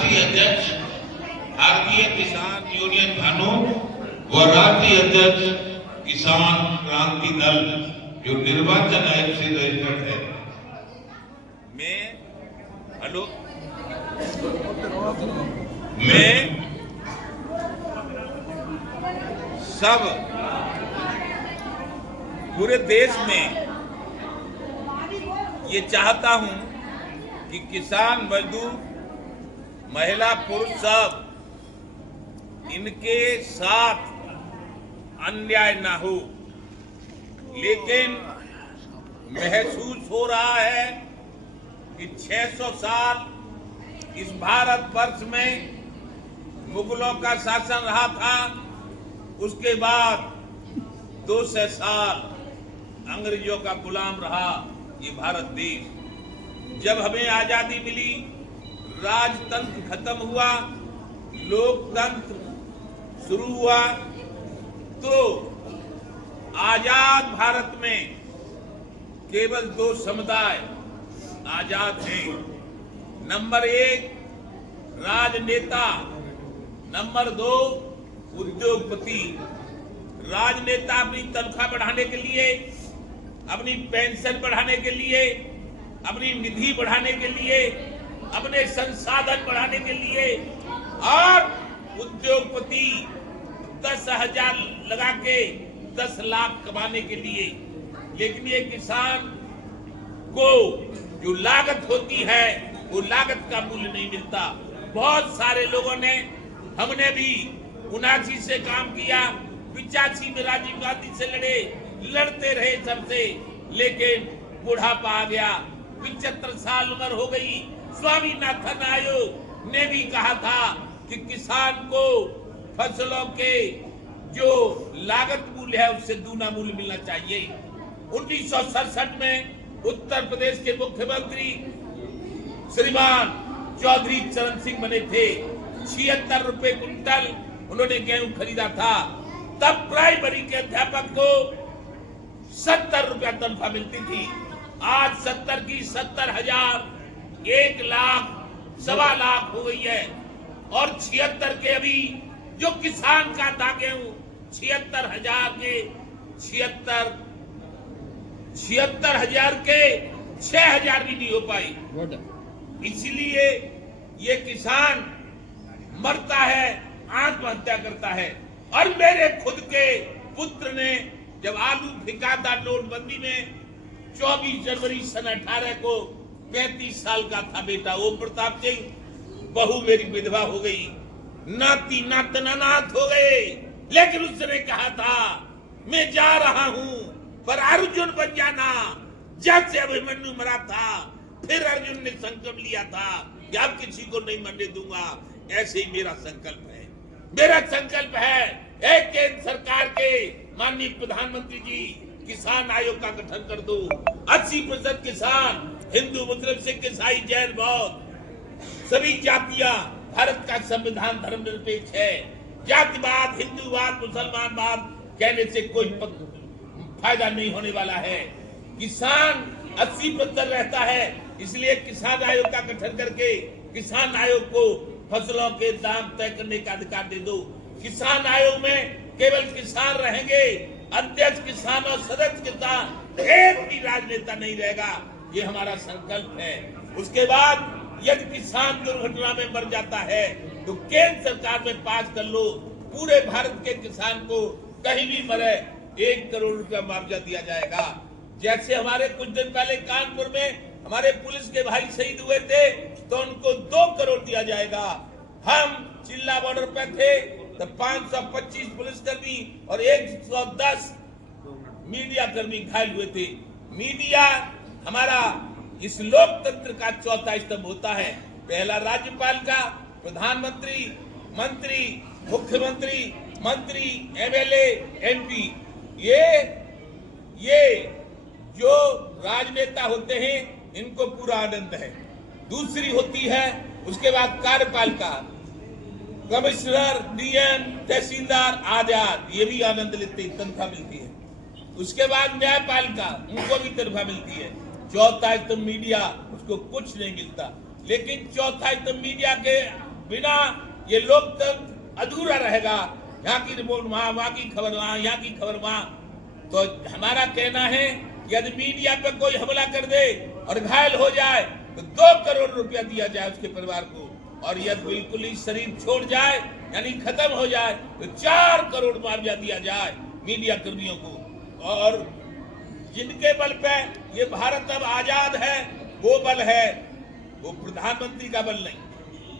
राष्ट्रीय अध्यक्ष भारतीय किसान यूनियन कानून व राष्ट्रीय अध्यक्ष किसान क्रांति दल जो निर्वाचन आयोग से रजिस्टर्ड है। मैं सब पूरे देश में ये चाहता हूं कि किसान मजदूर महिला पुरुष सब इनके साथ अन्याय ना हो, लेकिन महसूस हो रहा है कि 600 साल इस भारत वर्ष में मुगलों का शासन रहा था, उसके बाद 200 साल अंग्रेजों का गुलाम रहा ये भारत देश। जब हमें आजादी मिली, राजतंत्र खत्म हुआ, लोकतंत्र शुरू हुआ, तो आजाद भारत में केवल 2 समुदाय आजाद हैं। नंबर 1 राजनेता, नंबर 2 उद्योगपति। राजनेता अपनी तनख्वाह बढ़ाने के लिए, अपनी पेंशन बढ़ाने के लिए, अपनी निधि बढ़ाने के लिए, अपने संसाधन बढ़ाने के लिए, और उद्योगपति 10,000 लगा के 10 लाख कमाने के लिए। लेकिन ये किसान को जो लागत होती है वो लागत का मूल्य नहीं मिलता। बहुत सारे लोगों ने, हमने भी 79 से काम किया, 85 में राजीव गांधी से लड़ते रहे सबसे, लेकिन बुढ़ापा आ गया, 75 साल उम्र हो गई। स्वामीनाथन आयोग ने भी कहा था कि किसान को फसलों के जो लागत मूल्य है उससे दूना मूल्य मिलना चाहिए। 1967 में उत्तर प्रदेश के मुख्यमंत्री श्रीमान चौधरी चरण सिंह बने थे। 76 रुपए कुंटल उन्होंने गेहूं खरीदा था। तब प्राइमरी के अध्यापक को 70 रुपया तनख्वाह मिलती थी। आज 70 की 70,000, 1 लाख, 1.25 लाख हो गई है। और 76 के अभी जो किसान का था गेहूं 76,000 के 76,000 के 6,000 भी नहीं हो पाई। इसलिए ये किसान मरता है, आत्महत्या करता है। और मेरे खुद के पुत्र ने जब आलू फेंका था नोटबंदी में, 24 जनवरी सन 18 को 35 साल का था बेटा ओम प्रताप सिंह। बहू मेरी विधवा हो गई, नाती नातनानाथ हो गए, लेकिन उसने कहा था मैं जा रहा हूं पर अर्जुन बन जाना। जब से अभिमन्यु मरा था, फिर अर्जुन ने संकल्प लिया था कि अब किसी को नहीं मरने दूंगा। ऐसे ही मेरा संकल्प है। मेरा संकल्प है एक केंद्र सरकार के माननीय प्रधानमंत्री जी किसान आयोग का गठन कर दो। 80% किसान, हिंदू, मुस्लिम, सिख, ईसाई, जैन, बौद्ध, सभी जातियां। भारत का संविधान धर्मनिरपेक्ष है। जातिवाद, हिंदूवाद, मुसलमानवाद कहने से कोई फायदा नहीं होने वाला है। किसान 80% रहता है, इसलिए किसान आयोग का गठन करके किसान आयोग को फसलों के दाम तय करने का अधिकार दे दो। किसान आयोग में केवल किसान रहेंगे, अध्यक्ष किसान और सदस्य किसान, एक भी राजनेता नहीं रहेगा। ये हमारा संकल्प है। उसके बाद यदि किसान दुर्घटना में मर जाता है तो केंद्र सरकार में पास कर लो, पूरे भारत के किसान को कहीं भी मरे 1 करोड़ रुपया मुआवजा दिया जाएगा। जैसे हमारे कुछ दिन पहले कानपुर में हमारे पुलिस के भाई शहीद हुए थे तो उनको 2 करोड़ दिया जाएगा। हम चिल्ला बॉर्डर पे थे तो 525 पुलिसकर्मी और 110 मीडिया कर्मी घायल हुए थे। मीडिया हमारा इस लोकतंत्र का चौथा स्तंभ होता है। पहला राज्यपाल का, प्रधानमंत्री, मंत्री, मुख्यमंत्री, मंत्री, एमएलए, एमपी, ये जो राजनेता होते हैं इनको पूरा आनंद है। दूसरी होती है उसके बाद कार्यपालिका, कमिश्नर, डीएम, तहसीलदार आजाद, ये भी आनंद लेते हैं, तनख्वाह मिलती है। उसके बाद न्यायपालिका, उनको भी तनख्वाह मिलती है। चौथा स्तंभ मीडिया, उसको कुछ नहीं मिलता। लेकिन चौथा स्तंभ मीडिया के बिना ये लोकतंत्र अधूरा रहेगा। यहाँ की रिपोर्ट वहां, वहां की खबर वहां, यहाँ की खबर वहां। तो हमारा कहना है कि यदि मीडिया पे कोई हमला कर दे और घायल हो जाए तो 2 करोड़ रुपया दिया जाए उसके परिवार को, और यदि बिल्कुल ही शरीर छोड़ जाए यानी खत्म हो जाए तो 4 करोड़ मुआवजा दिया जाए मीडिया कर्मियों को। और जिनके बल पे ये भारत अब आजाद है, वो बल है, वो प्रधानमंत्री का बल नहीं,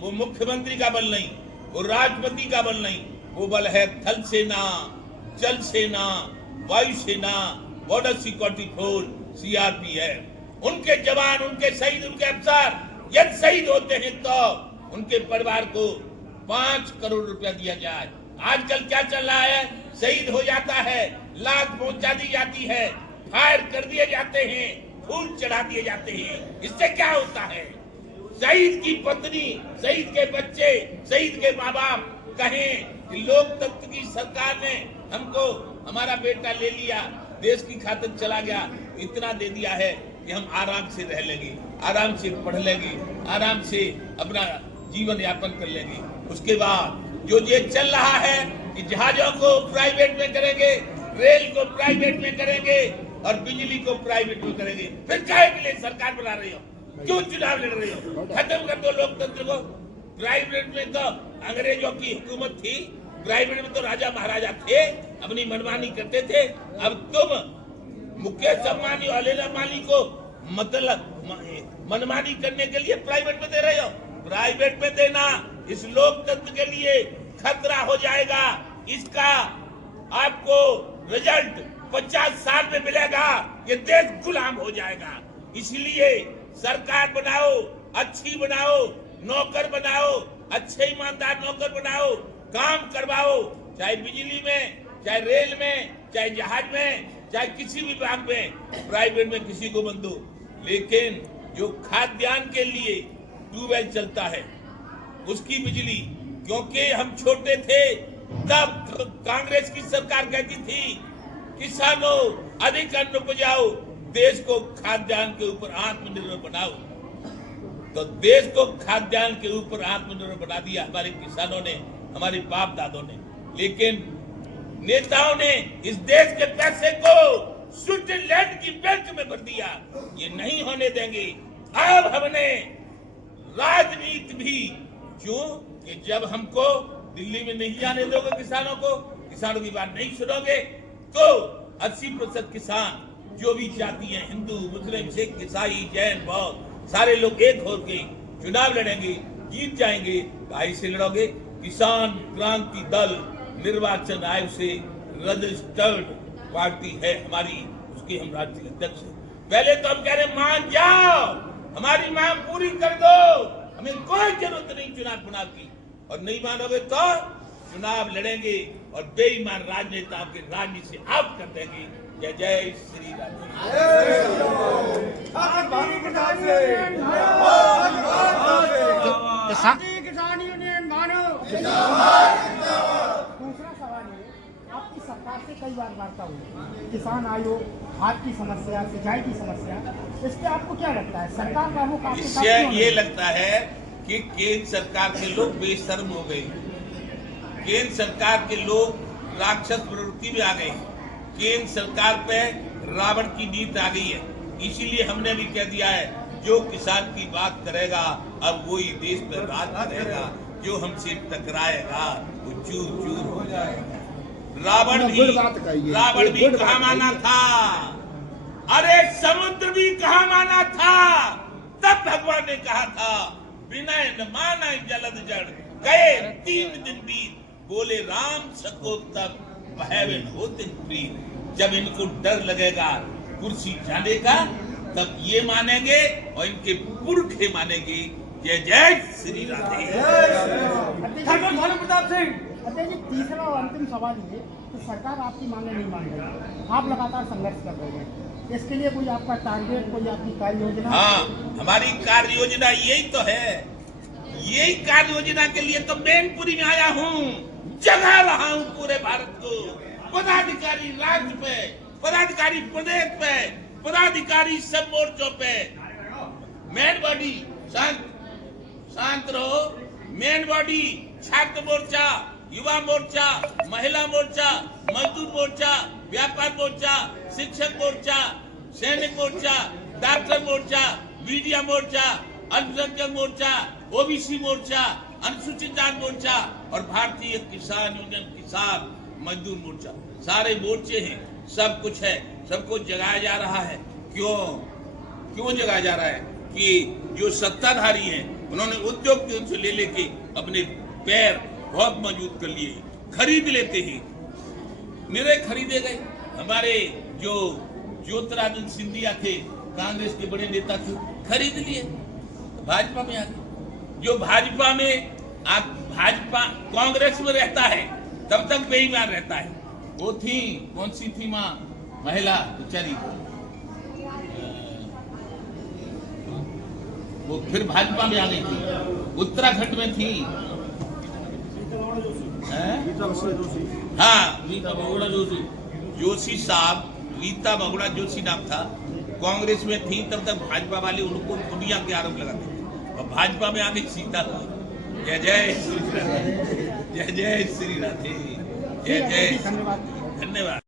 वो मुख्यमंत्री का बल नहीं, वो राष्ट्रपति का बल नहीं, वो बल है थल सेना, जल सेना, वायु सेना, बॉर्डर सिक्योरिटी फोर्स, सीआरपीएफ। उनके जवान, उनके शहीद, उनके अफसर यदि शहीद होते हैं तो उनके परिवार को 5 करोड़ रुपया दिया जाए। आजकल क्या चल रहा है, शहीद हो जाता है, लाश पहुंचा दी जाती है, फायर कर दिए जाते हैं, फूल चढ़ा दिए जाते हैं। इससे क्या होता है? शहीद की पत्नी, शहीद के बच्चे, शहीद के माँ बाप कहें कि लोकतंत्र की सरकार ने हमको, हमारा बेटा ले लिया, देश की खातिर चला गया, इतना दे दिया है कि हम आराम से रह लेंगे, आराम से पढ़ लेंगे, आराम से अपना जीवन यापन कर लेंगे। उसके बाद जो ये चल रहा है कि जहाजों को प्राइवेट में करेंगे, रेल को प्राइवेट में करेंगे और बिजली को प्राइवेट में करेंगे, फिर काहे के लिए सरकार बना रही हो? क्यों चुनाव लड़ रही हो? खत्म कर दो लोकतंत्र को। प्राइवेट में तो अंग्रेजों की हुकूमत थी, प्राइवेट में तो राजा महाराजा थे, अपनी मनमानी करते थे। अब तुम मुकेश अंबानी और अनिल अंबानी को मतलब मनमानी करने के लिए प्राइवेट में दे रहे हो। प्राइवेट में देना इस लोकतंत्र के लिए खतरा हो जाएगा। इसका आपको रिजल्ट 50 साल में मिलेगा, ये देश गुलाम हो जाएगा। इसलिए सरकार बनाओ, अच्छी बनाओ, नौकर बनाओ, अच्छे ईमानदार नौकर बनाओ, काम करवाओ, चाहे बिजली में, चाहे रेल में, चाहे जहाज में, चाहे किसी भी विभाग में, प्राइवेट में किसी को बंद दो। लेकिन जो खाद्यान्न के लिए ट्यूबवेल चलता है, उसकी बिजली, क्योंकि हम छोटे थे तब कांग्रेस की सरकार कहती थी किसानों अधिक अन्न उपजाओ, देश को खाद्यान्न के ऊपर आत्मनिर्भर बनाओ। तो देश को खाद्यान्न के ऊपर आत्मनिर्भर बना दिया हमारे किसानों ने, हमारे बाप दादों ने। लेकिन नेताओं ने इस देश के पैसे को स्विट्जरलैंड की बैंक में भर दिया। ये नहीं होने देंगे। अब हमने राजनीति भी, क्यों कि जब हमको दिल्ली में नहीं जाने दोगे किसानों को, किसानों की बात नहीं सुनोगे, तो 80% किसान जो भी जाति हैं, हिंदू, मुस्लिम, सिख, ईसाई, जैन, बौद्ध, सारे लोग एक होकर चुनाव लड़ेंगे, जीत जाएंगे। काहे से लड़ोगे? किसान क्रांति दल निर्वाचन आयोग से रजिस्टर्ड पार्टी है हमारी, उसके हम राष्ट्रीय अध्यक्ष हैं। पहले तो हम कह रहे मान जाओ, हमारी मांग पूरी कर दो, हमें कोई जरूरत नहीं चुनाव की। और नहीं मानोगे तो चुनाव लड़ेंगे और बेईमान राजनेताओं के राजनीति से आउट कर देंगे। जय जय श्री राम। किसान यूनियन मानो। दूसरा सवाल है, आपकी सरकार से कई बार वार्ता हुई, किसान आयोग, खाद की समस्या, सिंचाई की समस्या, इस पे आपको क्या लगता है? सरकार का वो काफी इससे ये लगता है कि केंद्र सरकार के लोग बेशर्म हो गए, केंद्र सरकार के लोग राक्षस प्रवृत्ति में आ गए, केंद्र सरकार पे रावण की नीति आ गई है। इसीलिए हमने भी कह दिया है, जो किसान की बात करेगा अब वही देश पर राज करेगा, जो हमसे टकराएगा वो चूर चूर हो जाएगा। रावण भी कहाँ माना था? अरे समुद्र भी कहाँ माना था? तब भगवान ने कहा था विनय न माना जलद जड़, गए 3 दिन बीत, बोले राम सको तब भयविन होते प्रीत। जब इनको डर लगेगा कुर्सी जाने का, तब ये मानेंगे और इनके पुरखे मानेंगे। जय जय श्री राधे। प्रताप सिंह, जी तीसरा और अंतिम सवाल ये कि सरकार आपकी मांगे नहीं मान रही, आप लगातार संघर्ष कर रहे हैं, इसके लिए कोई आपका टारगेट, कोई आपकी कार्य योजना? हाँ, हमारी कार्य योजना यही तो है। यही कार्य योजना के लिए तो मैनपुरी में आया हूँ, जगा रहा हूँ पूरे भारत को। पदाधिकारी राज्य पे, पदाधिकारी प्रदेश पे, पदाधिकारी सब मोर्चों पे। मैन बॉडी शांत रहो। मेन बॉडी छात्र मोर्चा, युवा मोर्चा, महिला मोर्चा, मजदूर मोर्चा, व्यापार मोर्चा, शिक्षक मोर्चा, सैनिक मोर्चा, डॉक्टर मोर्चा, मीडिया मोर्चा, अल्पसंख्यक मोर्चा, ओबीसी मोर्चा, अनुसूचित जाति मोर्चा और भारतीय किसान यूनियन किसान मजदूर मोर्चा, सारे मोर्चे हैं, सब कुछ है, सबको जगाया जा रहा है। क्यों जगाया जा रहा है कि जो सत्ताधारी हैं उन्होंने उद्योगपतियों से ले लेके अपने पैर बहुत मजबूत कर लिए, खरीद लेते ही मेरे खरीदे गए। हमारे जो ज्योतिरादित्य सिंधिया थे, कांग्रेस के बड़े नेता थे, खरीद लिए, भाजपा में आ गए। जो भाजपा में भाजपा कांग्रेस में रहता है तब तक बेईमान रहता है। वो थी, कौन सी थी माँ महिला बेचारी, वो फिर भाजपा में आ गई थी, उत्तराखंड में थी, हाँ रीता बहुगुणा जोशी, जोशी साहब, रीता बहुगुणा जोशी नाम था, कांग्रेस में थी तब तक भाजपा वाले उनको दुनिया के आरोप लगाते थे और भाजपा में आगे सीता था। जय जय श्री राधे, जय जय श्री राधे, जय जय, धन्यवाद।